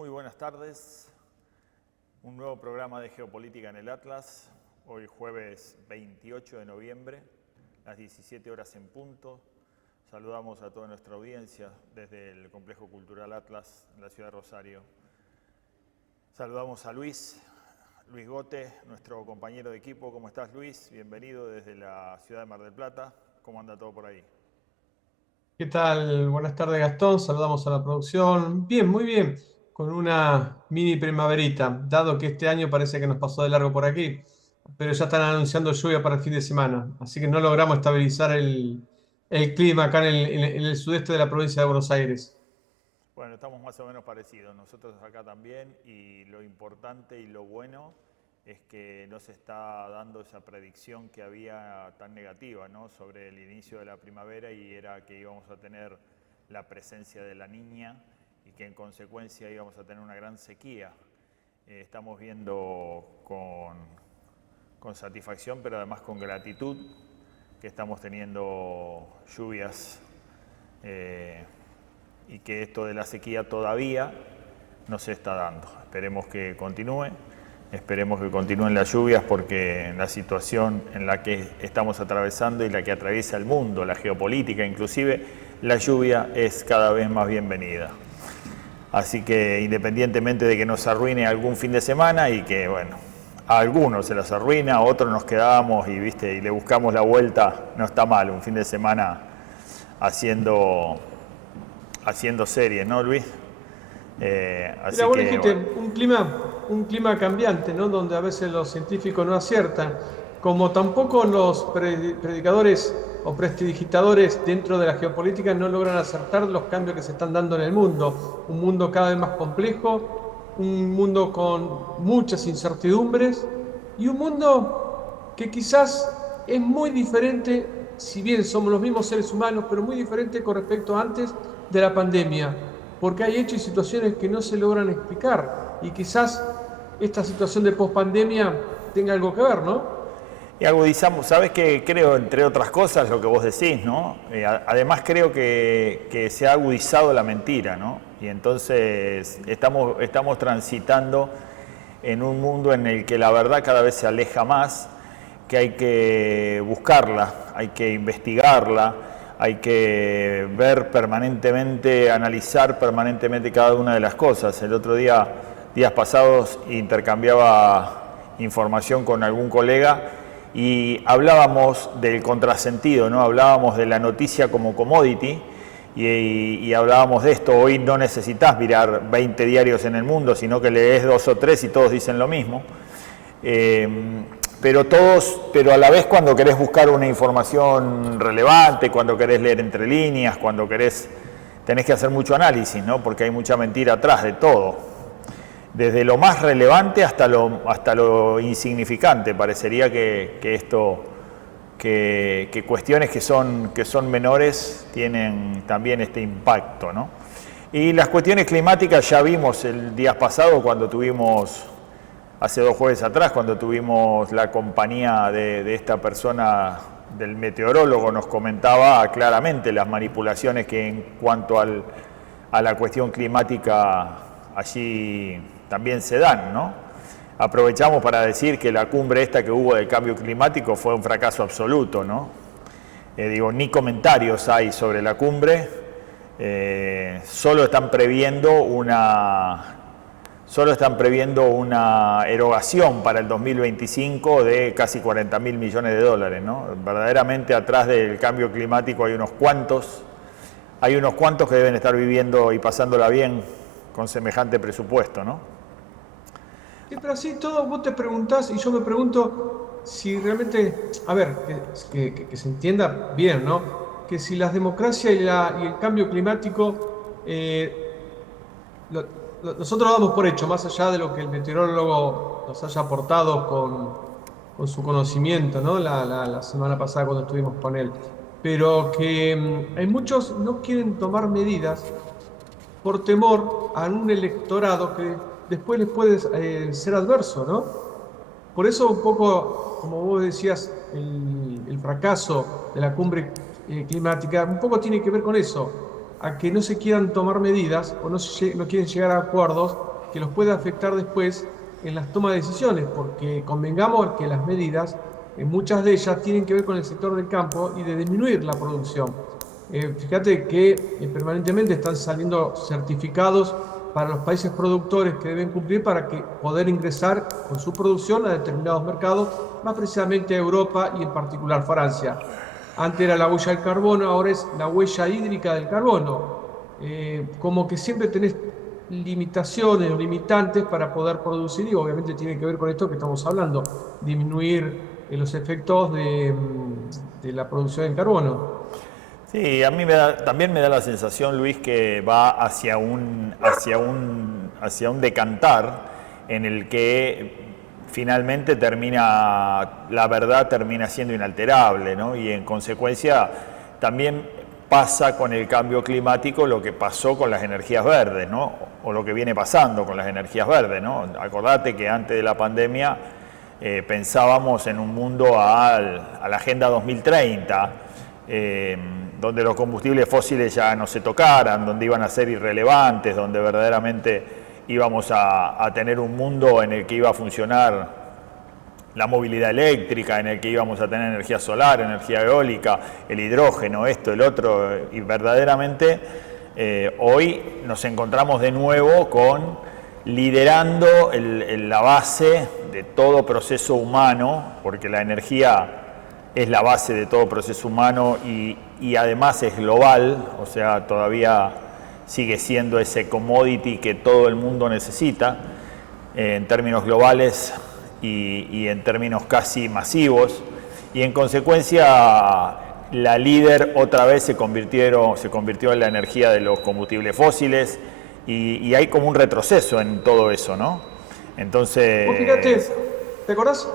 Muy buenas tardes. Un nuevo programa de Geopolítica en el Atlas. Hoy jueves 28 de noviembre, las 17 horas en punto. Saludamos a toda nuestra audiencia desde el Complejo Cultural Atlas en la ciudad de Rosario. Saludamos a Luis Gote, nuestro compañero de equipo. ¿Cómo estás, Luis? Bienvenido desde la ciudad de Mar del Plata. ¿Cómo anda todo por ahí? ¿Qué tal? Buenas tardes, Gastón. Saludamos a la producción. Bien, muy bien. Con una mini primaverita, dado que este año parece que nos pasó de largo por aquí, pero ya están anunciando lluvia para el fin de semana, así que no logramos estabilizar el clima acá en el sudeste de la provincia de Buenos Aires. Bueno, estamos más o menos parecidos, nosotros acá también, y lo importante y lo bueno es que no se está dando esa predicción que había tan negativa, ¿no?, sobre el inicio de la primavera, y era que íbamos a tener la presencia de la Niña y que en consecuencia íbamos a tener una gran sequía. Estamos viendo con satisfacción, pero además con gratitud, que estamos teniendo lluvias y que esto de la sequía todavía no se está dando. Esperemos que continúen las lluvias, porque la situación en la que estamos atravesando y la que atraviesa el mundo, la geopolítica inclusive, la lluvia es cada vez más bienvenida. Así que independientemente de que nos arruine algún fin de semana, y que bueno, a algunos se las arruina, a otros nos quedamos y le buscamos la vuelta, no está mal un fin de semana haciendo series, ¿no, Luis? Mira, Así vos que dijiste bueno. un clima cambiante, ¿no? Donde a veces los científicos no aciertan, como tampoco los predicadores o prestidigitadores dentro de la geopolítica no logran acertar los cambios que se están dando en el mundo. Un mundo cada vez más complejo, un mundo con muchas incertidumbres y un mundo que quizás es muy diferente, si bien somos los mismos seres humanos, pero muy diferente con respecto a antes de la pandemia, porque hay hechos y situaciones que no se logran explicar y quizás esta situación de pospandemia tenga algo que ver, ¿no? Y agudizamos, ¿sabes qué? Creo, entre otras cosas, lo que vos decís, ¿no? Además creo que se ha agudizado la mentira, ¿no? Y entonces estamos transitando en un mundo en el que la verdad cada vez se aleja más, que hay que buscarla, hay que investigarla, hay que ver permanentemente, analizar permanentemente cada una de las cosas. El otro día, días pasados, intercambiaba información con algún colega y hablábamos del contrasentido, ¿no? Hablábamos de la noticia como commodity y hablábamos de esto. Hoy no necesitas mirar 20 diarios en el mundo, sino que lees 2 o 3 y todos dicen lo mismo. Pero a la vez, cuando querés buscar una información relevante, cuando querés leer entre líneas, tenés que hacer mucho análisis, ¿no? Porque hay mucha mentira atrás de todo. Desde lo más relevante hasta lo insignificante. Parecería que cuestiones que son menores tienen también este impacto, ¿no? Y las cuestiones climáticas ya vimos el día pasado, hace 2 jueves atrás, cuando tuvimos la compañía de esta persona, del meteorólogo, nos comentaba claramente las manipulaciones que en cuanto a la cuestión climática allí también se dan, ¿no? Aprovechamos para decir que la cumbre esta que hubo del cambio climático fue un fracaso absoluto, ¿no? Ni comentarios hay sobre la cumbre, solo están previendo una erogación para el 2025 de casi 40.000 millones de dólares, ¿no? Verdaderamente atrás del cambio climático hay unos cuantos que deben estar viviendo y pasándola bien con semejante presupuesto, ¿no? Sí, pero así todo vos te preguntás y yo me pregunto si realmente, a ver, que se entienda bien, ¿no? Que si las democracias y el cambio climático, lo- nosotros lo damos por hecho, más allá de lo que el meteorólogo nos haya aportado con su conocimiento, ¿no? La semana pasada cuando estuvimos con él. Pero que hay muchos no quieren tomar medidas por temor a un electorado que después les puede ser adverso, ¿no? Por eso un poco, como vos decías, el fracaso de la cumbre climática, un poco tiene que ver con eso. a que no se quieran tomar medidas o no quieren llegar a acuerdos que los pueda afectar después en las tomas de decisiones, porque convengamos que las medidas, muchas de ellas tienen que ver con el sector del campo y de disminuir la producción. Fíjate que permanentemente están saliendo certificados para los países productores que deben cumplir para que poder ingresar con su producción a determinados mercados, más precisamente a Europa y en particular Francia. Antes era la huella del carbono, ahora es la huella hídrica del carbono. Como que siempre tenés limitaciones o limitantes para poder producir y obviamente tiene que ver con esto que estamos hablando, disminuir los efectos de la producción del carbono. Sí, a mí también me da la sensación, Luis, que va hacia un decantar en el que finalmente la verdad termina siendo inalterable, ¿no? Y en consecuencia también pasa con el cambio climático lo que pasó con las energías verdes, ¿no? O lo que viene pasando con las energías verdes, ¿no? Acordate que antes de la pandemia pensábamos en un mundo a la Agenda 2030, donde los combustibles fósiles ya no se tocaran, donde iban a ser irrelevantes, donde verdaderamente íbamos a tener un mundo en el que iba a funcionar la movilidad eléctrica, en el que íbamos a tener energía solar, energía eólica, el hidrógeno, esto, el otro, y verdaderamente hoy nos encontramos de nuevo con liderando la base de todo proceso humano, porque la energía es la base de todo proceso humano y además es global, o sea, todavía sigue siendo ese commodity que todo el mundo necesita en términos globales y en términos casi masivos, y en consecuencia la líder otra vez se convirtió en la energía de los combustibles fósiles y hay como un retroceso en todo eso, ¿no? Entonces... Vos fíjate, ¿te acordás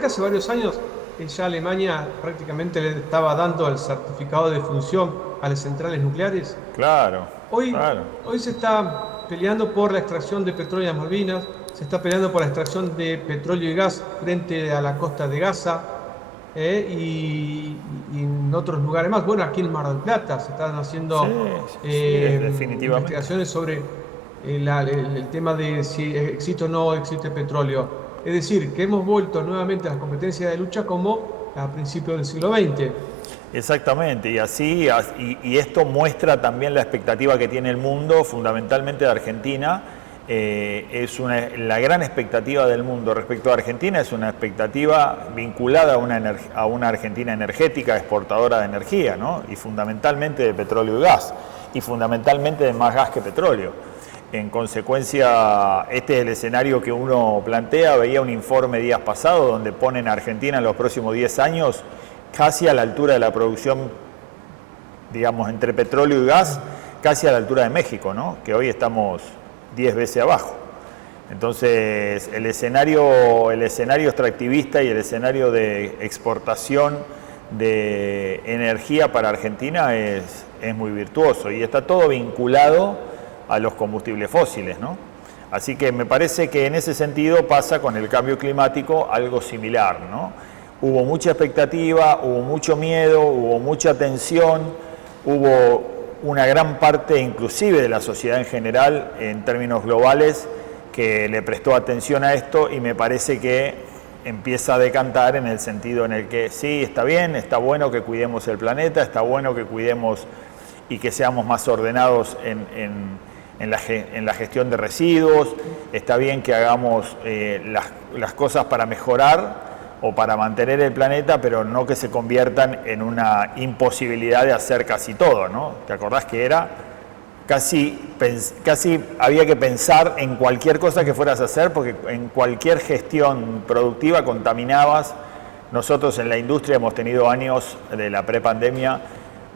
que hace varios años ya Alemania prácticamente le estaba dando el certificado de función a las centrales nucleares? Claro, claro. Hoy se está peleando por la extracción de petróleo en Malvinas, se está peleando por la extracción de petróleo y gas frente a la costa de Gaza y en otros lugares más. Bueno, aquí en Mar del Plata se están haciendo definitivamente investigaciones sobre el tema de si existe o no existe petróleo. Es decir, que hemos vuelto nuevamente a las competencias de lucha como a principios del siglo XX. Exactamente, y esto muestra también la expectativa que tiene el mundo, fundamentalmente de Argentina. La gran expectativa del mundo respecto a Argentina es una expectativa vinculada a una Argentina energética, exportadora de energía, ¿no? Y fundamentalmente de petróleo y gas, y fundamentalmente de más gas que petróleo. En consecuencia, este es el escenario que uno plantea. Veía un informe días pasados donde ponen a Argentina en los próximos 10 años casi a la altura de la producción, digamos, entre petróleo y gas, casi a la altura de México, ¿no? Que hoy estamos 10 veces abajo. Entonces, el escenario extractivista y el escenario de exportación de energía para Argentina es muy virtuoso y está todo vinculado a los combustibles fósiles, ¿no? Así que me parece que en ese sentido pasa con el cambio climático algo similar, ¿no? Hubo mucha expectativa, hubo mucho miedo, hubo mucha tensión, hubo una gran parte inclusive de la sociedad en general, en términos globales, que le prestó atención a esto y me parece que empieza a decantar en el sentido en el que sí, está bien, está bueno que cuidemos el planeta, está bueno que cuidemos y que seamos más ordenados en la gestión de residuos, está bien que hagamos las cosas para mejorar o para mantener el planeta, pero no que se conviertan en una imposibilidad de hacer casi todo, ¿no? ¿Te acordás que era casi había que pensar en cualquier cosa que fueras a hacer, porque en cualquier gestión productiva contaminabas? Nosotros en la industria hemos tenido años de la prepandemia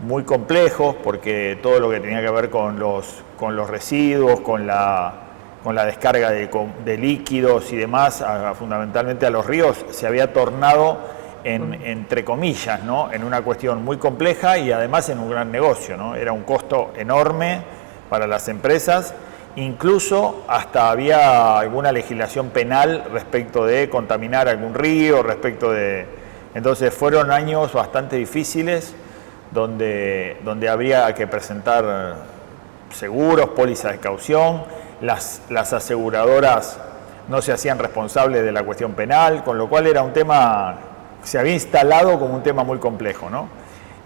muy complejos, porque todo lo que tenía que ver con los residuos, con la descarga de líquidos y demás, fundamentalmente a los ríos, se había tornado entre comillas, ¿no? En una cuestión muy compleja y además en un gran negocio, ¿no? Era un costo enorme para las empresas, incluso hasta había alguna legislación penal respecto de contaminar algún río, Entonces fueron años bastante difíciles, donde habría que presentar seguros, pólizas de caución, las aseguradoras no se hacían responsables de la cuestión penal, con lo cual era un tema, se había instalado como un tema muy complejo, ¿no?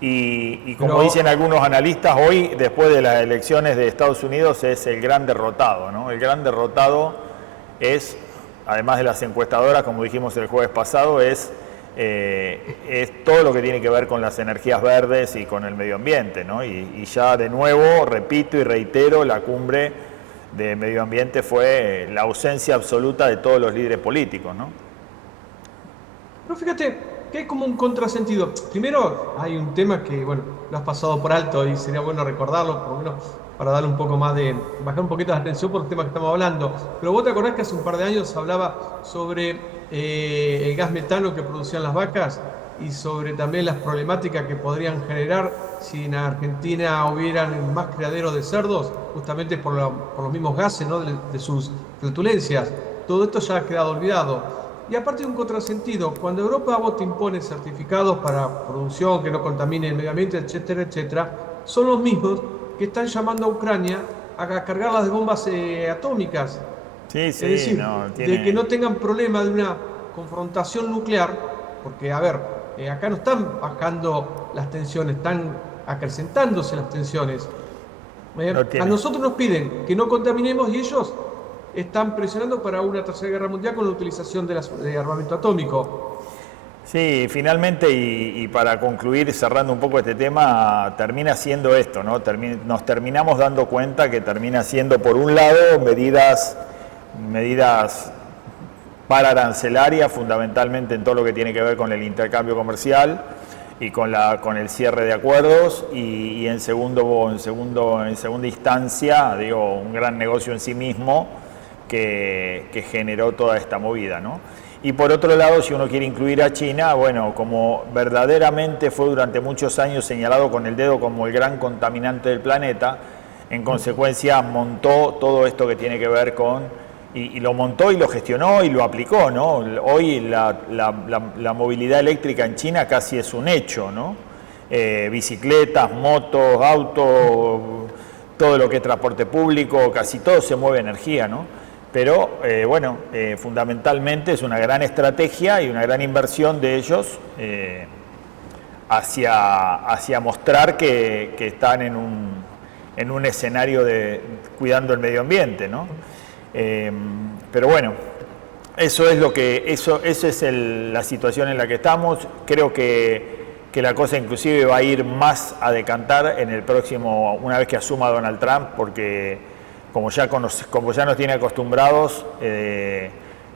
Y como dicen algunos analistas, hoy, después de las elecciones de Estados Unidos, es el gran derrotado, ¿no? El gran derrotado es, además de las encuestadoras, como dijimos el jueves pasado, es todo lo que tiene que ver con las energías verdes y con el medio ambiente, ¿no? Y ya de nuevo, repito y reitero, la cumbre de medio ambiente fue la ausencia absoluta de todos los líderes políticos, ¿no? Pero fíjate que hay como un contrasentido. Primero, hay un tema que, bueno, lo has pasado por alto y sería bueno recordarlo, por lo menos para darle un poco más de, bajar un poquito la atención por el tema que estamos hablando. Pero vos te acordás que hace un par de años se hablaba sobre el gas metano que producían las vacas y sobre también las problemáticas que podrían generar si en Argentina hubieran más criaderos de cerdos, justamente por los mismos gases, ¿no? de sus flatulencias. Todo esto ya ha quedado olvidado. Y aparte de un contrasentido, cuando Europa a vos te impone certificados para producción que no contamine el medio ambiente, etcétera, etcétera, son los mismos que están llamando a Ucrania a cargar las bombas atómicas. Sí, Es decir, no, de que no tengan problema de una confrontación nuclear, porque, a ver, acá no están bajando las tensiones, están acrecentándose las tensiones. A nosotros nos piden que no contaminemos y ellos están presionando para una tercera guerra mundial con la utilización de armamento atómico. Sí, finalmente, y para concluir, cerrando un poco este tema, termina siendo esto, ¿no? Nos terminamos dando cuenta que termina siendo, por un lado, medidas pararancelarias, fundamentalmente en todo lo que tiene que ver con el intercambio comercial y con el cierre de acuerdos, y en segunda instancia, digo, un gran negocio en sí mismo que generó toda esta movida, ¿no? Y por otro lado, si uno quiere incluir a China, bueno, como verdaderamente fue durante muchos años señalado con el dedo como el gran contaminante del planeta, en consecuencia montó todo esto que tiene que ver con, y lo montó y lo gestionó y lo aplicó, ¿no? Hoy la movilidad eléctrica en China casi es un hecho, ¿no? Bicicletas, motos, autos, todo lo que es transporte público, casi todo se mueve energía, ¿no? Pero fundamentalmente es una gran estrategia y una gran inversión de ellos hacia mostrar que están en un escenario de cuidando el medio ambiente, ¿no? Pero bueno, eso es la situación en la que estamos. Creo que la cosa inclusive va a ir más a decantar en el próximo, una vez que asuma Donald Trump, porque como ya nos tiene acostumbrados,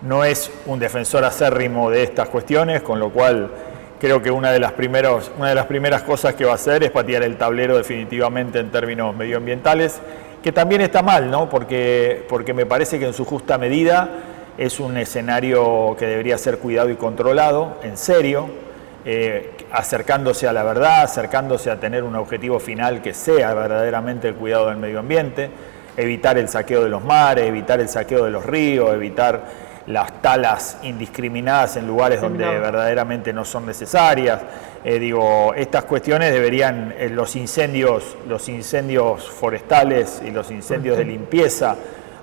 no es un defensor acérrimo de estas cuestiones, con lo cual creo que una de las primeras cosas que va a hacer es patear el tablero definitivamente en términos medioambientales, que también está mal, ¿no? Porque me parece que en su justa medida es un escenario que debería ser cuidado y controlado, en serio, acercándose a la verdad, acercándose a tener un objetivo final que sea verdaderamente el cuidado del medio ambiente, evitar el saqueo de los mares, evitar el saqueo de los ríos, evitar las talas indiscriminadas en lugares donde verdaderamente no son necesarias. Estas cuestiones deberían, los incendios forestales y los incendios de limpieza,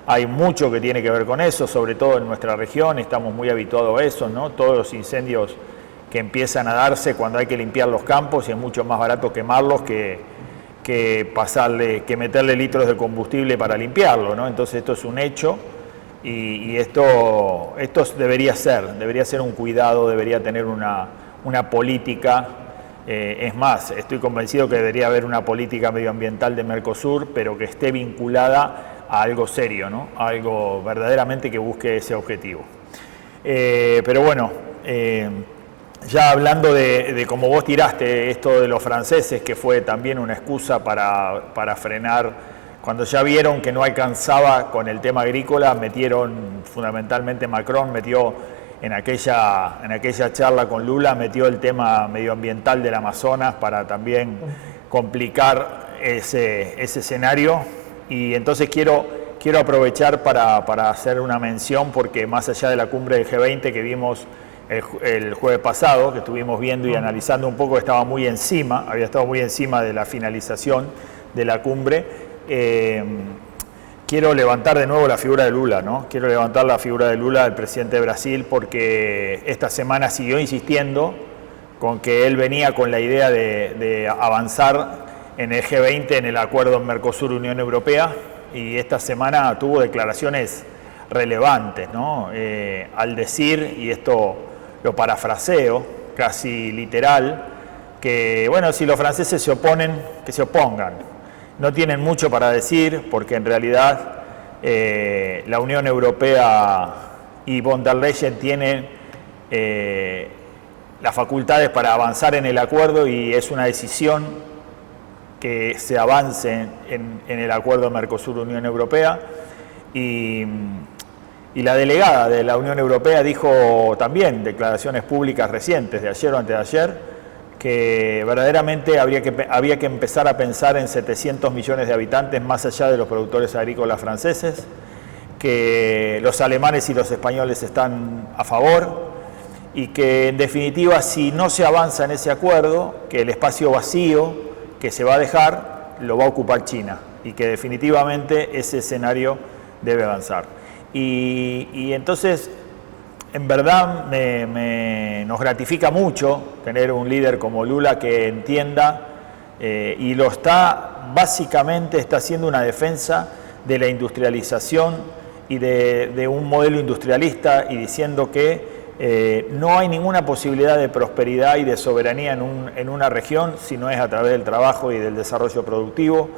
hay mucho que tiene que ver con eso, sobre todo en nuestra región, estamos muy habituados a eso, ¿no? Todos los incendios que empiezan a darse cuando hay que limpiar los campos, y es mucho más barato quemarlos que meterle litros de combustible para limpiarlo, ¿no? Entonces esto es un hecho, y esto debería ser un cuidado, debería tener una política. Es más, estoy convencido que debería haber una política medioambiental de Mercosur, pero que esté vinculada a algo serio, ¿no? A algo verdaderamente que busque ese objetivo. Pero bueno, ya hablando de como vos tiraste esto de los franceses, que fue también una excusa para frenar, cuando ya vieron que no alcanzaba con el tema agrícola, fundamentalmente Macron metió en aquella charla con Lula, metió el tema medioambiental del Amazonas para también complicar ese escenario. Y entonces quiero aprovechar para hacer una mención, porque más allá de la cumbre del G20 que vimos el jueves pasado, que estuvimos viendo y analizando un poco, estaba muy encima, había estado muy encima de la finalización de la cumbre. Quiero levantar de nuevo la figura de Lula, ¿no? Quiero levantar la figura de Lula, el presidente de Brasil, porque esta semana siguió insistiendo con que él venía con la idea de avanzar en el G20, en el acuerdo Mercosur-Unión Europea, y esta semana tuvo declaraciones relevantes, ¿no? Al decir, y esto lo parafraseo, casi literal, que bueno, si los franceses se oponen, que se opongan. No tienen mucho para decir, porque en realidad la Unión Europea y von der Leyen tienen las facultades para avanzar en el acuerdo, y es una decisión que se avance en el acuerdo Mercosur-Unión Europea. Y la delegada de la Unión Europea dijo también, declaraciones públicas recientes, de ayer o antes de ayer, que verdaderamente había que empezar a pensar en 700 millones de habitantes más allá de los productores agrícolas franceses, que los alemanes y los españoles están a favor, y que en definitiva, si no se avanza en ese acuerdo, que el espacio vacío que se va a dejar lo va a ocupar China, y que definitivamente ese escenario debe avanzar. Y entonces, en verdad, nos gratifica mucho tener un líder como Lula que entienda, y lo está, básicamente está haciendo una defensa de la industrialización y de un modelo industrialista, y diciendo que no hay ninguna posibilidad de prosperidad y de soberanía en una región si no es a través del trabajo y del desarrollo productivo.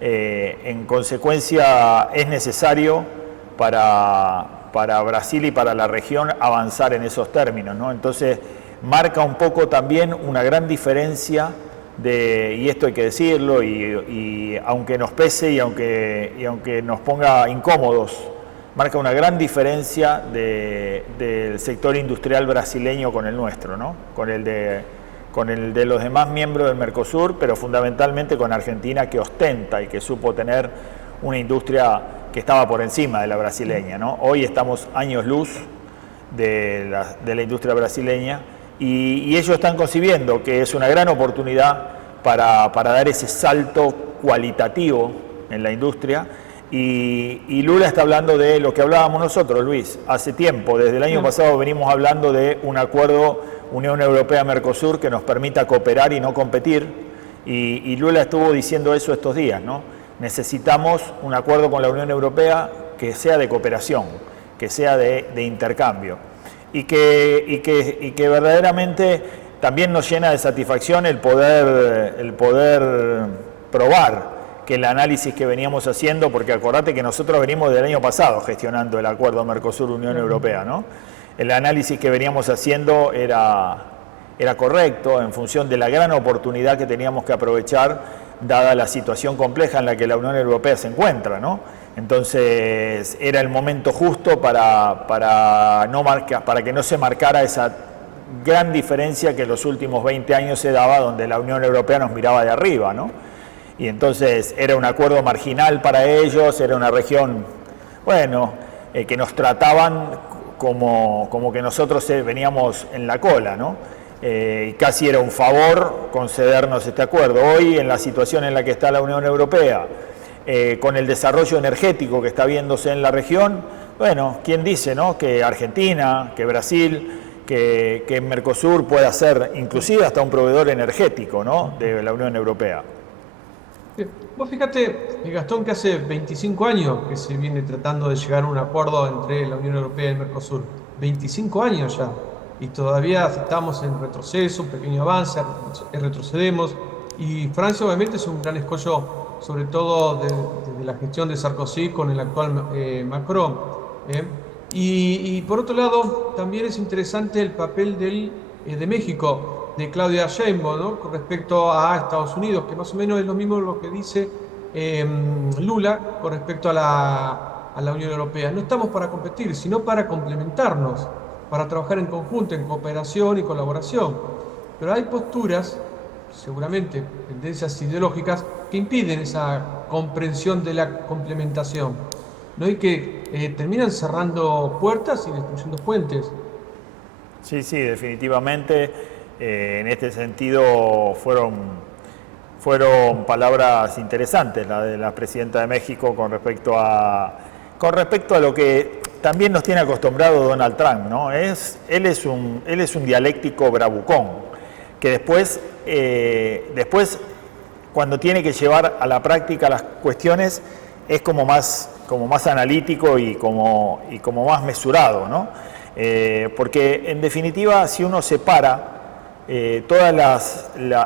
En consecuencia, es necesario para Brasil y para la región avanzar en esos términos, ¿no? Entonces, marca un poco también una gran diferencia y esto hay que decirlo, y aunque nos pese y aunque nos ponga incómodos, marca una gran diferencia del sector industrial brasileño con el nuestro, ¿no? Con el de los demás miembros del Mercosur, pero fundamentalmente con Argentina, que ostenta y que supo tener una industria que estaba por encima de la brasileña, ¿no? Hoy estamos años luz de la industria brasileña, y ellos están concibiendo que es una gran oportunidad para dar ese salto cualitativo en la industria. Y Lula está hablando de lo que hablábamos nosotros, Luis, hace tiempo. Desde el año pasado venimos hablando de un acuerdo Unión Europea-Mercosur que nos permita cooperar y no competir, y Lula estuvo diciendo eso estos días, ¿no? Necesitamos un acuerdo con la Unión Europea que sea de cooperación, que sea de intercambio, y que verdaderamente también nos llena de satisfacción el poder probar que el análisis que veníamos haciendo, porque acordate que nosotros venimos del año pasado gestionando el acuerdo Mercosur-Unión Europea, ¿no? El análisis que veníamos haciendo era correcto en función de la gran oportunidad que teníamos que aprovechar, dada la situación compleja en la que la Unión Europea se encuentra, ¿no? Entonces era el momento justo para que no se marcara esa gran diferencia que en los últimos 20 años se daba, donde la Unión Europea nos miraba de arriba, ¿no? Y entonces era un acuerdo marginal para ellos, era una región, bueno, que nos trataban como que nosotros veníamos en la cola, ¿no? Casi era un favor concedernos este acuerdo. Hoy, en la situación en la que está la Unión Europea, con el desarrollo energético que está viéndose en la región, bueno, ¿quién dice, no? Que Argentina, que Brasil, que Mercosur pueda ser inclusive hasta un proveedor energético, ¿no? De la Unión Europea. Vos fíjate, Gastón, que hace 25 años que se viene tratando de llegar a un acuerdo entre la Unión Europea y el Mercosur. 25 años ya. Y todavía estamos en retroceso, un pequeño avance, retrocedemos. Y Francia obviamente es un gran escollo, sobre todo desde la gestión de Sarkozy con el actual Macron. Y por otro lado, también es interesante el papel de México, de Claudia Sheinbaum, ¿no? Con respecto a Estados Unidos, que más o menos es lo mismo lo que dice Lula con respecto a la Unión Europea. No estamos para competir, sino para complementarnos, para trabajar en conjunto, en cooperación y colaboración. Pero hay posturas, seguramente tendencias ideológicas, que impiden esa comprensión de la complementación, ¿no? Y que terminan cerrando puertas y destruyendo puentes. Sí, sí, definitivamente. En este sentido fueron palabras interesantes la de la presidenta de México con respecto a lo que también nos tiene acostumbrado Donald Trump, ¿no? Él es un dialéctico bravucón, que después cuando tiene que llevar a la práctica las cuestiones es como más analítico y como más mesurado, ¿no? Porque en definitiva, si uno separa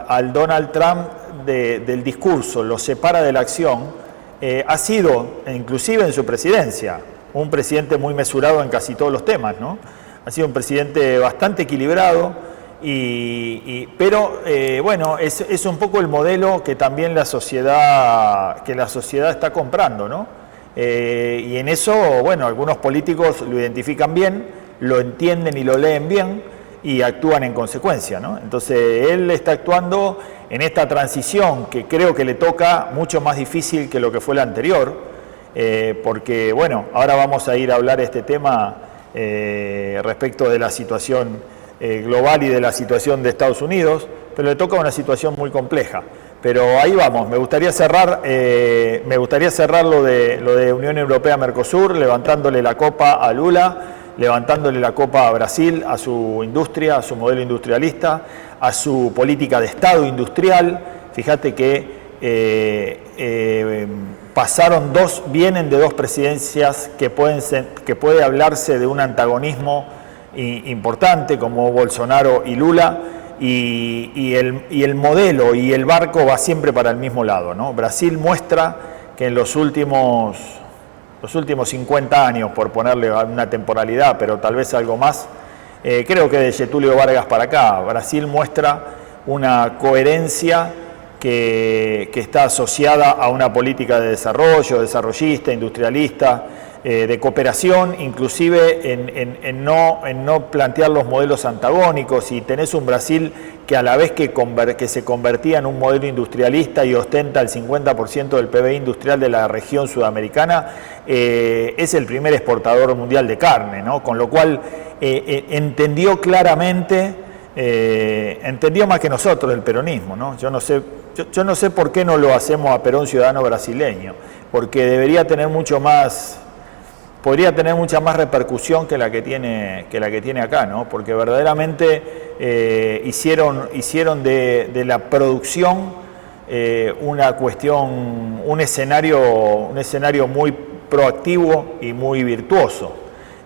al Donald Trump del discurso, lo separa de la acción, ha sido, inclusive en su presidencia, un presidente muy mesurado en casi todos los temas, ¿no? Ha sido un presidente bastante equilibrado, pero bueno, es un poco el modelo que también la sociedad está comprando, ¿no? Y en eso, bueno, algunos políticos lo identifican bien, lo entienden y lo leen bien y actúan en consecuencia, ¿no? Entonces él está actuando en esta transición que creo que le toca mucho más difícil que lo que fue la anterior, porque bueno, ahora vamos a ir a hablar este tema respecto de la situación global y de la situación de Estados Unidos, pero le toca una situación muy compleja. Pero ahí vamos, me gustaría cerrar lo de Unión Europea-Mercosur, levantándole la copa a Lula, levantándole la copa a Brasil, a su industria, a su modelo industrialista, a su política de Estado industrial. Fíjate que vienen de dos presidencias que puede hablarse de un antagonismo importante como Bolsonaro y Lula, y el modelo y el barco va siempre para el mismo lado, ¿no? Brasil muestra que en los últimos 50 años, por ponerle una temporalidad, pero tal vez algo más, creo que de Getúlio Vargas para acá, Brasil muestra una coherencia que está asociada a una política de desarrollo, desarrollista, industrialista, de cooperación, inclusive en no plantear los modelos antagónicos. Y tenés un Brasil que a la vez que se convertía en un modelo industrialista y ostenta el 50% del PBI industrial de la región sudamericana, es el primer exportador mundial de carne, ¿no? Con lo cual entendió claramente, entendió más que nosotros el peronismo, ¿no? Yo no sé por qué no lo hacemos a Perón ciudadano brasileño, porque podría tener mucha más repercusión que la que tiene acá, ¿no? Porque verdaderamente hicieron de la producción una cuestión, un escenario muy proactivo y muy virtuoso.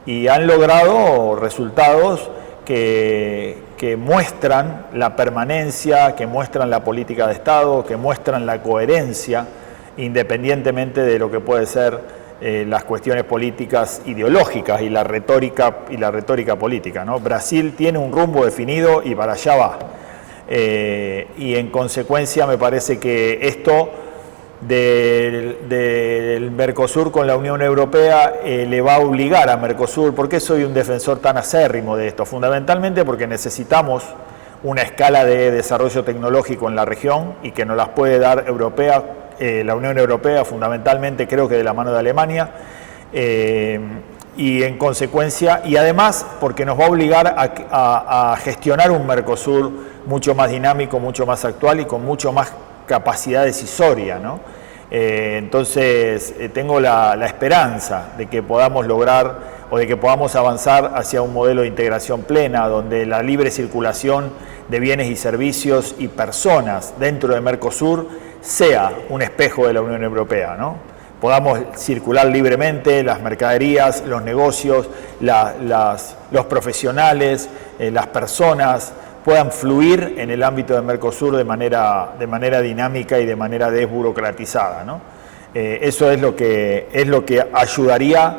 Y han logrado resultados que muestran la permanencia, que muestran la política de Estado, que muestran la coherencia, independientemente de lo que puede ser las cuestiones políticas ideológicas y la retórica política, ¿no? Brasil tiene un rumbo definido y para allá va. Y en consecuencia me parece que esto del Mercosur con la Unión Europea le va a obligar a Mercosur. ¿Por qué soy un defensor tan acérrimo de esto? Fundamentalmente porque necesitamos una escala de desarrollo tecnológico en la región y que nos las puede dar la Unión Europea, fundamentalmente creo que de la mano de Alemania, y en consecuencia, y además porque nos va a obligar a gestionar un Mercosur mucho más dinámico, mucho más actual y con mucho más capacidad decisoria, ¿no? Entonces tengo la esperanza de que podamos lograr o de que podamos avanzar hacia un modelo de integración plena, donde la libre circulación de bienes y servicios y personas dentro de Mercosur sea un espejo de la Unión Europea, ¿no? Podamos circular libremente las mercaderías, los negocios, los profesionales, las personas puedan fluir en el ámbito de Mercosur de manera dinámica y de manera desburocratizada, ¿no? Eso es lo que ayudaría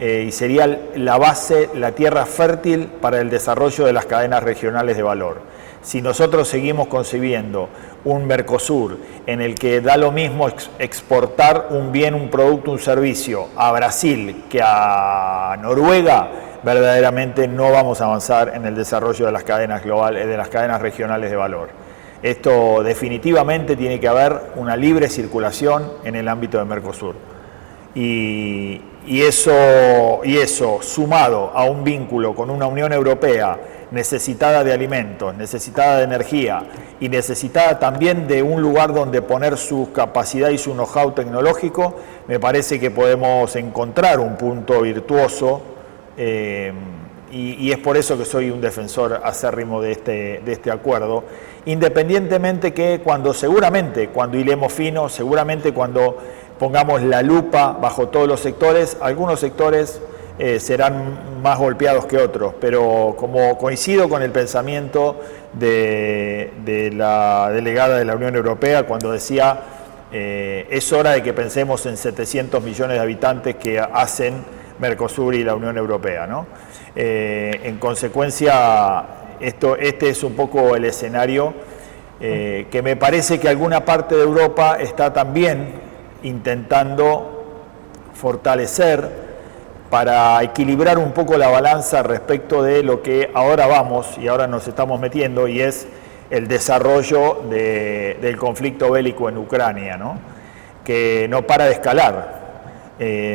y sería la base, la tierra fértil para el desarrollo de las cadenas regionales de valor. Si nosotros seguimos concibiendo un Mercosur en el que da lo mismo exportar un bien, un producto, un servicio a Brasil que a Noruega, verdaderamente no vamos a avanzar en el desarrollo de las cadenas globales, de las cadenas regionales de valor. Esto definitivamente tiene que haber una libre circulación en el ámbito de Mercosur. Y y eso sumado a un vínculo con una Unión Europea necesitada de alimentos, necesitada de energía y necesitada también de un lugar donde poner su capacidad y su know-how tecnológico, me parece que podemos encontrar un punto virtuoso, y es por eso que soy un defensor acérrimo de este acuerdo, independientemente que seguramente cuando hilemos fino, seguramente cuando pongamos la lupa bajo todos los sectores, algunos sectores serán más golpeados que otros, pero como coincido con el pensamiento de la delegada de la Unión Europea cuando decía es hora de que pensemos en 700 millones de habitantes que hacen Mercosur y la Unión Europea, ¿no? En consecuencia, este es un poco el escenario que me parece que alguna parte de Europa está también intentando fortalecer para equilibrar un poco la balanza respecto de lo que ahora vamos y ahora nos estamos metiendo, y es el desarrollo del conflicto bélico en Ucrania, ¿no? Que no para de escalar,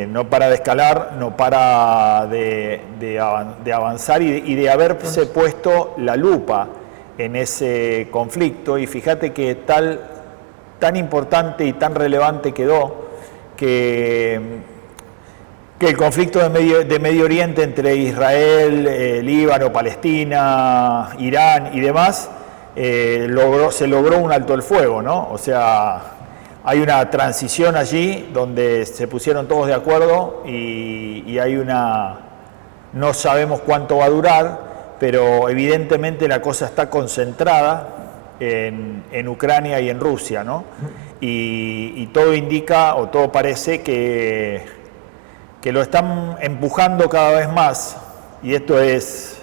no para de avanzar y de haberse puesto la lupa en ese conflicto, y fíjate que tan importante y tan relevante quedó que el conflicto de Medio Oriente entre Israel, Líbano, Palestina, Irán y demás, se logró un alto el fuego, ¿no? O sea, hay una transición allí donde se pusieron todos de acuerdo y hay no sabemos cuánto va a durar, pero evidentemente la cosa está concentrada en Ucrania y en Rusia, ¿no? Y todo indica, o todo parece que lo están empujando cada vez más, y esto es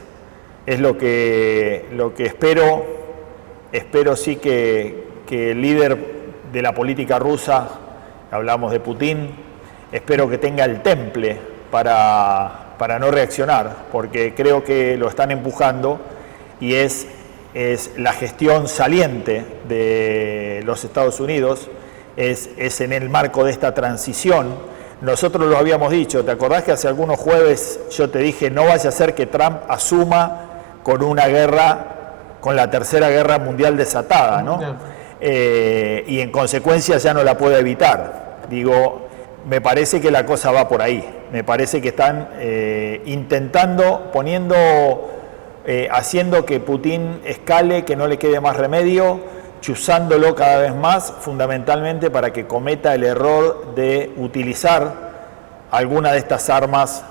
lo que espero sí que el líder de la política rusa, hablamos de Putin, espero que tenga el temple para no reaccionar, porque creo que lo están empujando, y es la gestión saliente de los Estados Unidos, es en el marco de esta transición. Nosotros lo habíamos dicho, ¿te acordás que hace algunos jueves yo te dije no vaya a ser que Trump asuma con una guerra, con la tercera guerra mundial desatada, ¿no? Y en consecuencia ya no la puede evitar. Digo, me parece que la cosa va por ahí, me parece que están intentando, haciendo que Putin escale, que no le quede más remedio, chuzándolo cada vez más, fundamentalmente para que cometa el error de utilizar alguna de estas armas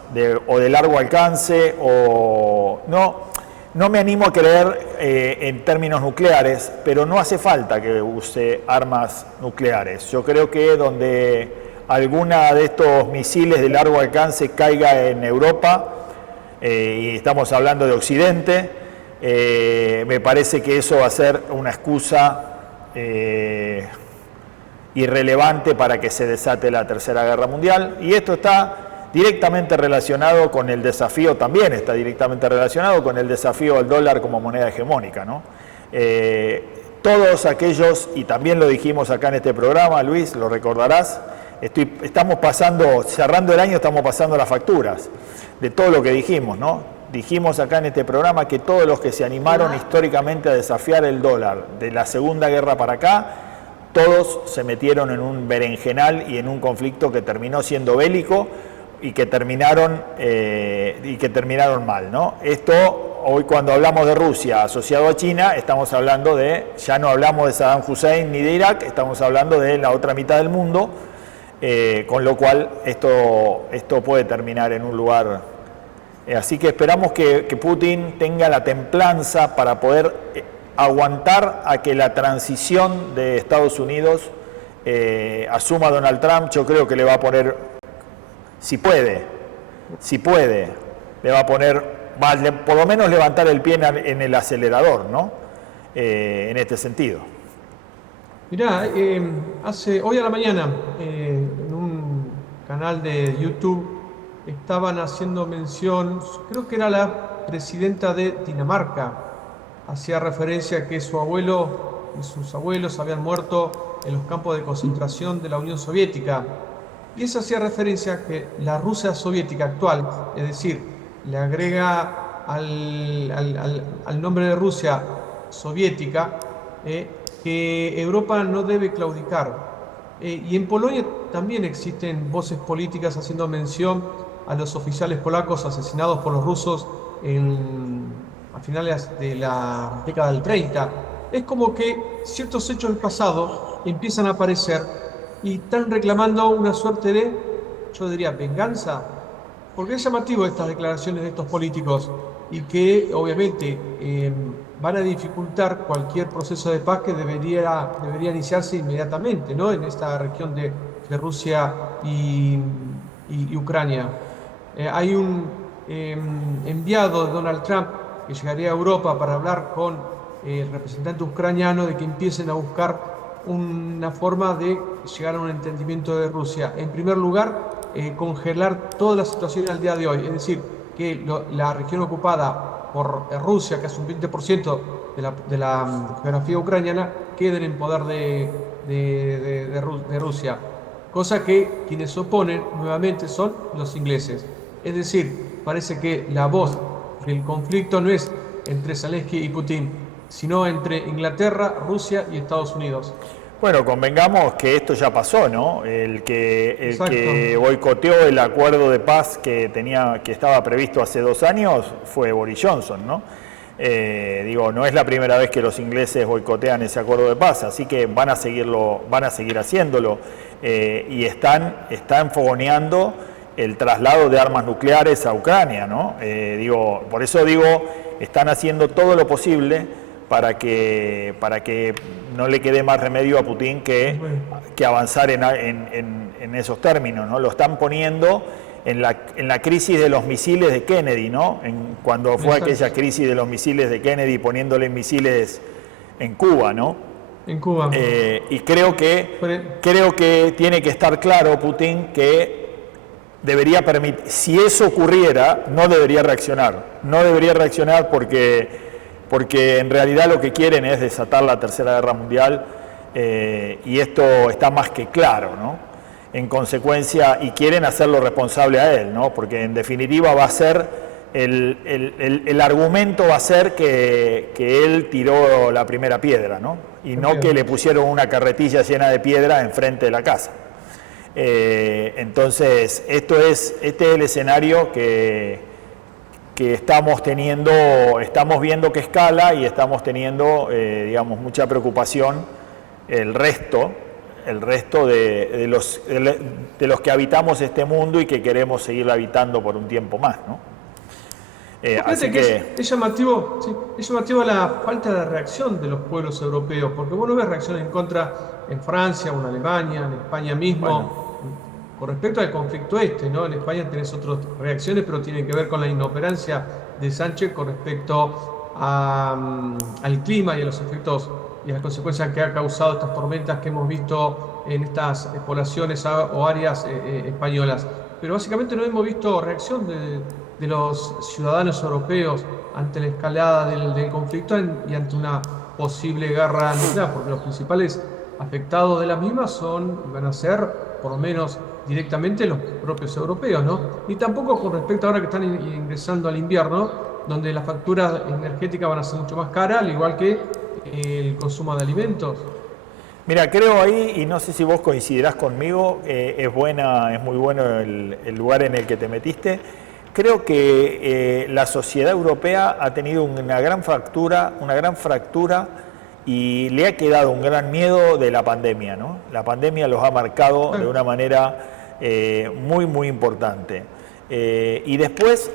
o de largo alcance, o no me animo a creer en términos nucleares, pero no hace falta que use armas nucleares. Yo creo que donde alguna de estos misiles de largo alcance caiga en Europa, y estamos hablando de Occidente, me parece que eso va a ser una excusa irrelevante para que se desate la Tercera Guerra Mundial, y esto está directamente relacionado con el desafío, también está directamente relacionado con el desafío al dólar como moneda hegemónica, ¿no? Todos aquellos, y también lo dijimos acá en este programa, Luis, lo recordarás, estamos cerrando el año, estamos pasando las facturas de todo lo que dijimos, ¿no? Dijimos acá en este programa que todos los que se animaron históricamente a desafiar el dólar de la Segunda Guerra para acá, todos se metieron en un berenjenal y en un conflicto que terminó siendo bélico y que terminaron mal, ¿no? Esto, hoy cuando hablamos de Rusia asociado a China, estamos hablando ya no hablamos de Saddam Hussein ni de Irak, estamos hablando de la otra mitad del mundo, con lo cual esto puede terminar en un lugar. Así que esperamos que Putin tenga la templanza para poder aguantar a que la transición de Estados Unidos asuma Donald Trump. Yo creo que le va a poner, si puede, le va a poner, por lo menos levantar el pie en el acelerador, ¿no? En este sentido. Mirá, hoy a la mañana, en un canal de YouTube, estaban haciendo mención, creo que era la presidenta de Dinamarca, hacía referencia a que su abuelo y sus abuelos habían muerto en los campos de concentración de la Unión Soviética, Y eso hacía referencia a que la Rusia soviética actual, es decir, le agrega al nombre de Rusia soviética, que Europa no debe claudicar. Y en Polonia también existen voces políticas haciendo mención a los oficiales polacos asesinados por los rusos a finales de la década del 30. Es como que ciertos hechos del pasado empiezan a aparecer y están reclamando una suerte de, yo diría, venganza, porque es llamativo estas declaraciones de estos políticos y que obviamente van a dificultar cualquier proceso de paz que debería iniciarse inmediatamente, ¿no? En esta región de Rusia y Ucrania. Hay un enviado de Donald Trump que llegaría a Europa para hablar con el representante ucraniano de que empiecen a buscar una forma de llegar a un entendimiento de Rusia. En primer lugar, congelar toda la situación al día de hoy, es decir, que la región ocupada por Rusia, que es un 20% de la geografía ucraniana, queden en poder de Rusia. Cosa que quienes se oponen nuevamente son los ingleses. Es decir, parece que la voz del conflicto no es entre Zelensky y Putin, sino entre Inglaterra, Rusia y Estados Unidos. Bueno, convengamos que esto ya pasó, ¿no? El que Exacto. boicoteó el acuerdo de paz que estaba previsto hace 2 años fue Boris Johnson, ¿no? No es la primera vez que los ingleses boicotean ese acuerdo de paz, así que van a seguir haciéndolo, y están fogoneando el traslado de armas nucleares a Ucrania, ¿no? Por eso digo, están haciendo todo lo posible para que no le quede más remedio a Putin Bueno, que avanzar en esos términos, ¿no? Lo están poniendo en la crisis de los misiles de Kennedy, ¿no? Cuando fue aquella exacto. crisis de los misiles de Kennedy poniéndole misiles en Cuba, ¿no? En Cuba. Y creo Pero- que tiene que estar claro Putin que debería permitir, si eso ocurriera, no debería reaccionar. No debería reaccionar porque en realidad lo que quieren es desatar la Tercera Guerra Mundial, y esto está más que claro, ¿no? En consecuencia, y quieren hacerlo responsable a él, ¿no? Porque en definitiva va a ser, el argumento va a ser que él tiró la primera piedra, ¿no? Y no que le pusieron una carretilla llena de piedra enfrente de la casa. Entonces, este es el escenario que estamos viendo que escala, y estamos teniendo, mucha preocupación el resto de los que habitamos este mundo y que queremos seguir habitando por un tiempo más, ¿no? Así Fíjate que que, es llamativo, sí, es llamativo la falta de reacción de los pueblos europeos, porque vos no ves reacciones en contra en Francia o en Alemania, en España bueno, mismo, con respecto al conflicto este, ¿no? En España tenés otras reacciones, pero tienen que ver con la inoperancia de Sánchez con respecto al clima y a los efectos y a las consecuencias que ha causado estas tormentas que hemos visto en estas poblaciones o áreas españolas. Pero básicamente no hemos visto reacción de los ciudadanos europeos ante la escalada del conflicto y ante una posible guerra nuclear, porque los principales afectados de la misma van a ser, por lo menos directamente, los propios europeos, ¿no? Ni tampoco con respecto ahora que están ingresando al invierno, donde las facturas energéticas van a ser mucho más caras, al igual que el consumo de alimentos. mira, creo ahí, y no sé si vos coincidirás conmigo, es muy bueno el lugar en el que te metiste. Creo que la sociedad europea ha tenido una gran fractura, y le ha quedado un gran miedo de la pandemia, ¿no? La pandemia los ha marcado de una manera muy, muy importante. Y después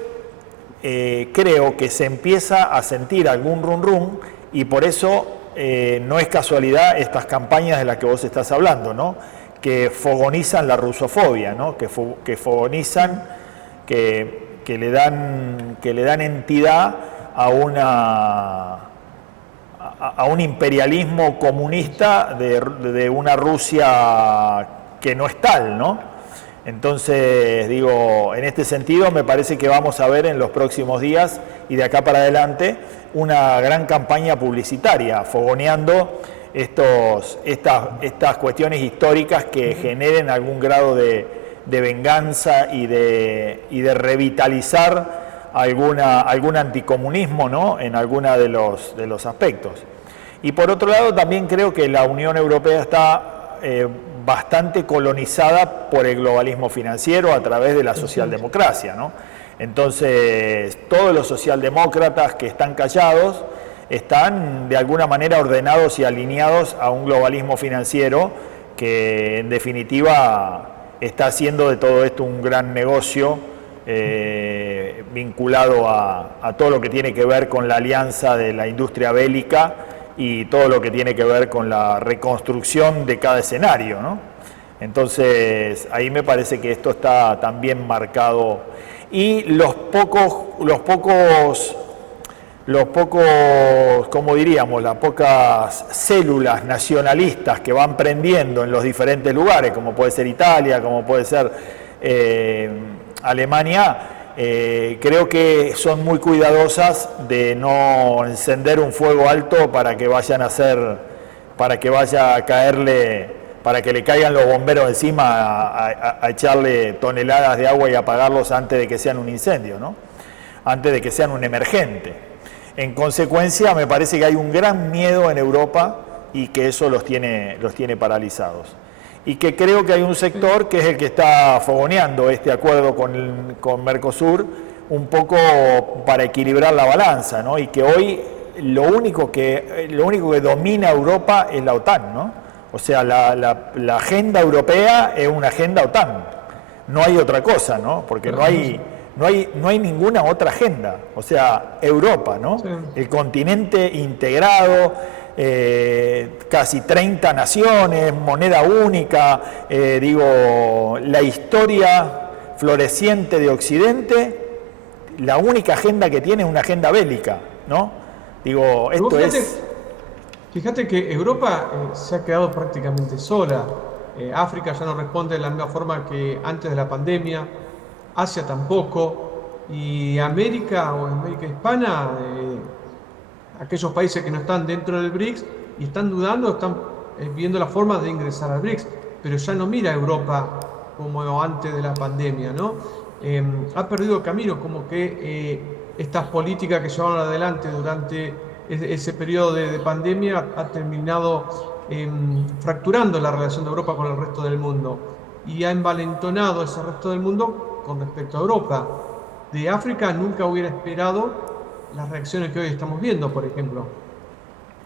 creo que se empieza a sentir algún rum rum, y por eso no es casualidad estas campañas de las que vos estás hablando, ¿no? Que fogonizan la rusofobia, ¿no? Que fogonizan, que le dan entidad a un imperialismo comunista de una Rusia que no es tal, ¿no? Entonces, en este sentido me parece que vamos a ver en los próximos días y de acá para adelante una gran campaña publicitaria, fogoneando estas cuestiones históricas que generen algún grado de venganza y de revitalizar algún anticomunismo, ¿no?, en alguno de los aspectos. Y por otro lado, también creo que la Unión Europea está bastante colonizada por el globalismo financiero a través de la socialdemocracia, ¿no? Entonces, todos los socialdemócratas que están callados están de alguna manera ordenados y alineados a un globalismo financiero que en definitiva está haciendo de todo esto un gran negocio vinculado a todo lo que tiene que ver con la alianza de la industria bélica y todo lo que tiene que ver con la reconstrucción de cada escenario, ¿no? Entonces, ahí me parece que esto está también marcado. Y los pocos, como diríamos, las pocas células nacionalistas que van prendiendo en los diferentes lugares, como puede ser Italia, como puede ser Alemania, creo que son muy cuidadosas de no encender un fuego alto para que vaya a caerle, para que le caigan los bomberos encima a echarle toneladas de agua y apagarlos antes de que sean un incendio, ¿no? Antes de que sean un emergente. En consecuencia, me parece que hay un gran miedo en Europa y que eso los tiene paralizados. Y que creo que hay un sector que es el que está fogoneando este acuerdo con Mercosur un poco para equilibrar la balanza, ¿no? Y que hoy lo único que domina Europa es la OTAN, ¿no? O sea, la agenda europea es una agenda OTAN, no hay otra cosa, ¿no? Porque no hay ninguna otra agenda, o sea, Europa, ¿no? Sí. El continente integrado, casi 30 naciones, moneda única, la historia floreciente de Occidente, la única agenda que tiene es una agenda bélica, ¿no? Fíjate que Europa se ha quedado prácticamente sola. África ya no responde de la misma forma que antes de la pandemia, Asia tampoco, y América o América Hispana, aquellos países que no están dentro del BRICS y están dudando, están viendo la forma de ingresar al BRICS, pero ya no mira a Europa como antes de la pandemia, ¿no? Ha perdido camino, como que estas políticas que llevaron adelante durante ese periodo de pandemia ha terminado fracturando la relación de Europa con el resto del mundo y ha envalentonado ese resto del mundo con respecto a Europa. De África nunca hubiera esperado las reacciones que hoy estamos viendo, por ejemplo.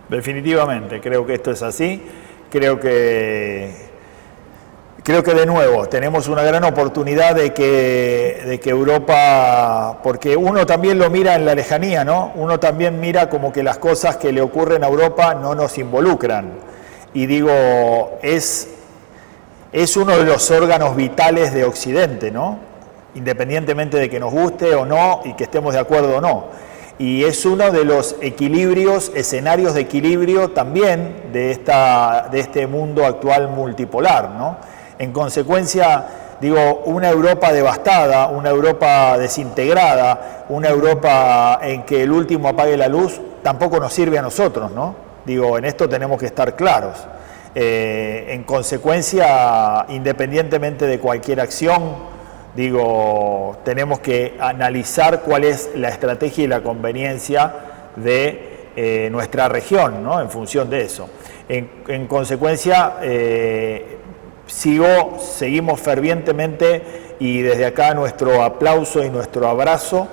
Definitivamente, creo que esto es así. Creo que de nuevo tenemos una gran oportunidad de que Europa, porque uno también lo mira en la lejanía, ¿no? Uno también mira como que las cosas que le ocurren a Europa no nos involucran. Y digo, es uno de los órganos vitales de Occidente, ¿no? Independientemente de que nos guste o no y que estemos de acuerdo o no. Y es uno de los escenarios de equilibrio también de este mundo actual multipolar, ¿no? En consecuencia, una Europa devastada, una Europa desintegrada, una Europa en que el último apague la luz, tampoco nos sirve a nosotros, ¿no? En esto tenemos que estar claros. En consecuencia, independientemente de cualquier acción, tenemos que analizar cuál es la estrategia y la conveniencia de nuestra región, ¿no? En función de eso. En consecuencia, seguimos fervientemente y desde acá nuestro aplauso y nuestro abrazo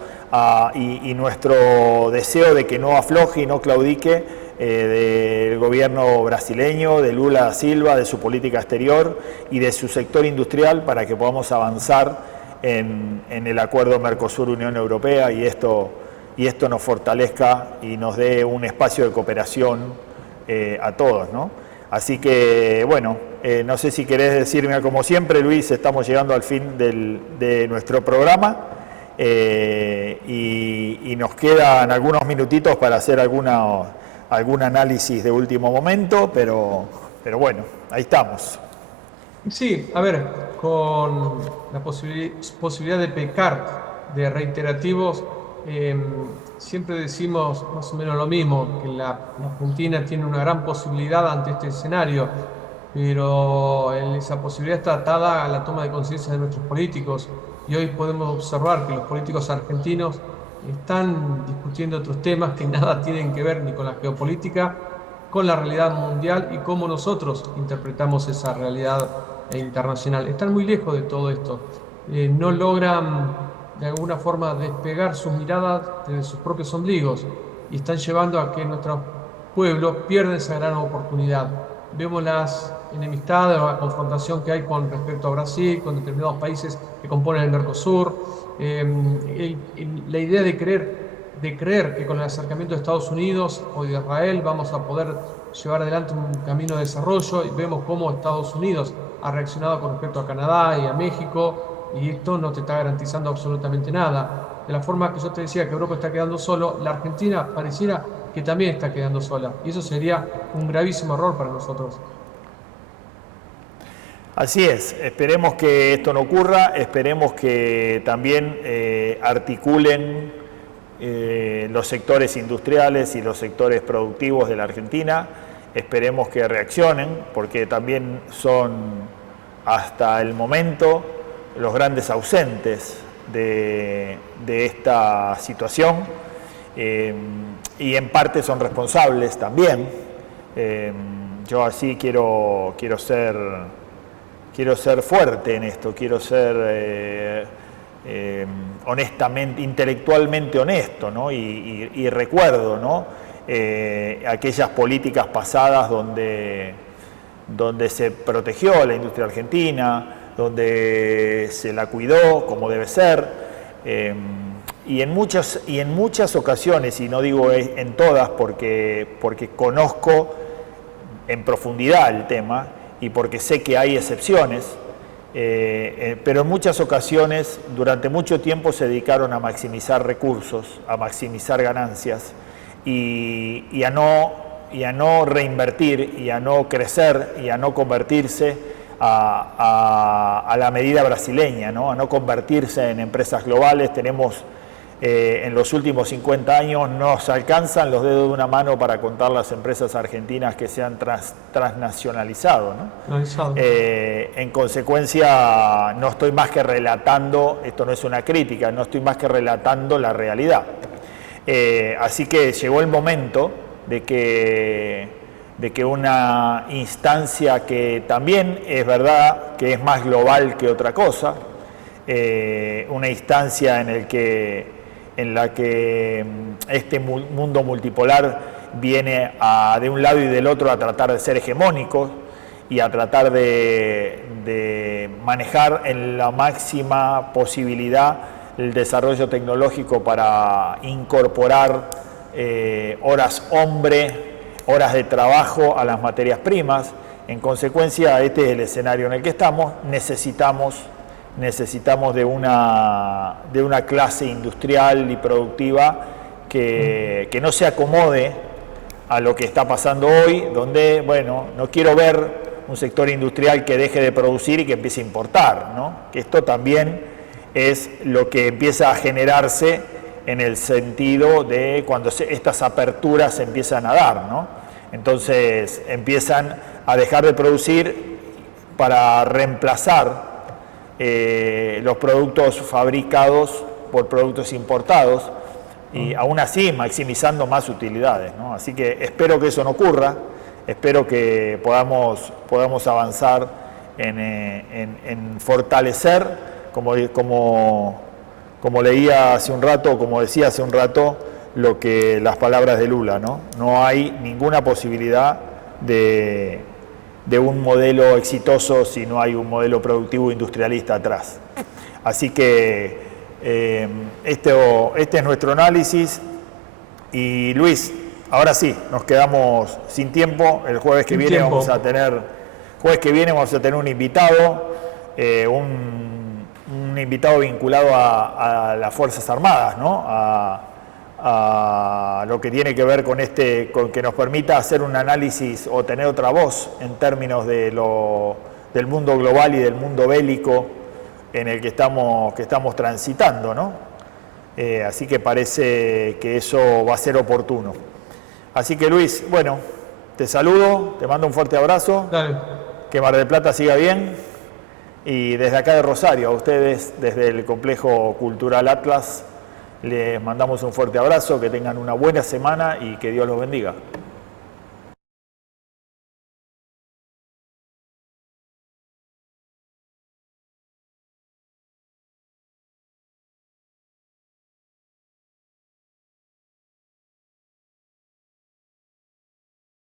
y nuestro deseo de que no afloje y no claudique del gobierno brasileño, de Lula da Silva, de su política exterior y de su sector industrial para que podamos avanzar en el acuerdo Mercosur-Unión Europea y esto nos fortalezca y nos dé un espacio de cooperación a todos, ¿no? Así que, no sé si querés decirme, como siempre, Luis, estamos llegando al fin de nuestro programa y nos quedan algunos minutitos para hacer algún análisis de último momento, pero bueno, ahí estamos. Sí, a ver, con la posibilidad de pecar de reiterativos, siempre decimos más o menos lo mismo, que la Argentina tiene una gran posibilidad ante este escenario. pero esa posibilidad está atada a la toma de conciencia de nuestros políticos. Y hoy podemos observar que los políticos argentinos están discutiendo otros temas que nada tienen que ver ni con la geopolítica, con la realidad mundial y cómo nosotros interpretamos esa realidad internacional. Están muy lejos de todo esto. No logran de alguna forma despegar sus miradas de sus propios ombligos y están llevando a que nuestros pueblos pierdan esa gran oportunidad. Vemos las enemistades o la confrontación que hay con respecto a Brasil, con determinados países que componen el Mercosur. La idea de creer que con el acercamiento de Estados Unidos o de Israel vamos a poder llevar adelante un camino de desarrollo, y vemos cómo Estados Unidos ha reaccionado con respecto a Canadá y a México, y esto no te está garantizando absolutamente nada. De la forma que yo te decía que Europa está quedando solo, la Argentina pareciera que también está quedando sola, y eso sería un gravísimo error para nosotros. Así es, esperemos que esto no ocurra, esperemos que también articulen los sectores industriales y los sectores productivos de la Argentina, esperemos que reaccionen, porque también son hasta el momento los grandes ausentes de esta situación, y en parte son responsables también. Yo así quiero ser fuerte en esto, quiero ser honestamente, intelectualmente honesto, ¿no? Y recuerdo, ¿no? Aquellas políticas pasadas donde se protegió la industria argentina, donde se la cuidó como debe ser, y en muchas ocasiones, y no digo en todas porque conozco en profundidad el tema, y porque sé que hay excepciones, pero en muchas ocasiones, durante mucho tiempo se dedicaron a maximizar recursos, a maximizar ganancias y a no reinvertir, y a no crecer, y a no convertirse a la medida brasileña, ¿no? A no convertirse en empresas globales. Tenemos en los últimos 50 años, nos alcanzan los dedos de una mano para contar las empresas argentinas que se han transnacionalizado, ¿no? En consecuencia, no estoy más que relatando, esto no es una crítica, no estoy más que relatando la realidad. Así que llegó el momento de que una instancia que también es verdad que es más global que otra cosa, una instancia en la que este mundo multipolar viene de un lado y del otro a tratar de ser hegemónicos y a tratar de manejar en la máxima posibilidad el desarrollo tecnológico para incorporar horas hombre, horas de trabajo a las materias primas. En consecuencia, este es el escenario en el que estamos. Necesitamos de una clase industrial y productiva que no se acomode a lo que está pasando hoy, donde, bueno, no quiero ver un sector industrial que deje de producir y que empiece a importar, ¿no? Que esto también es lo que empieza a generarse en el sentido de cuando estas aperturas empiezan a dar, ¿no? Entonces empiezan a dejar de producir para reemplazar los productos fabricados por productos importados, y aún así maximizando más utilidades, ¿no? Así que espero que eso no ocurra, espero que podamos avanzar en fortalecer, como leía hace un rato, como decía hace un rato, las palabras de Lula, ¿no? No hay ninguna posibilidad de un modelo exitoso si no hay un modelo productivo industrialista atrás. Así que este es nuestro análisis. Y Luis, ahora sí, nos quedamos sin tiempo. El jueves que viene vamos a tener un invitado, un invitado vinculado a las Fuerzas Armadas, ¿no? A lo que tiene que ver con que nos permita hacer un análisis o tener otra voz en términos del mundo global y del mundo bélico en el que estamos transitando, ¿no? Así que parece que eso va a ser oportuno. Así que Luis, bueno, te saludo, te mando un fuerte abrazo. Dale. que Mar del Plata siga bien. Y desde acá de Rosario, a ustedes, desde el Complejo Cultural Atlas, les mandamos un fuerte abrazo, que tengan una buena semana y que Dios los bendiga.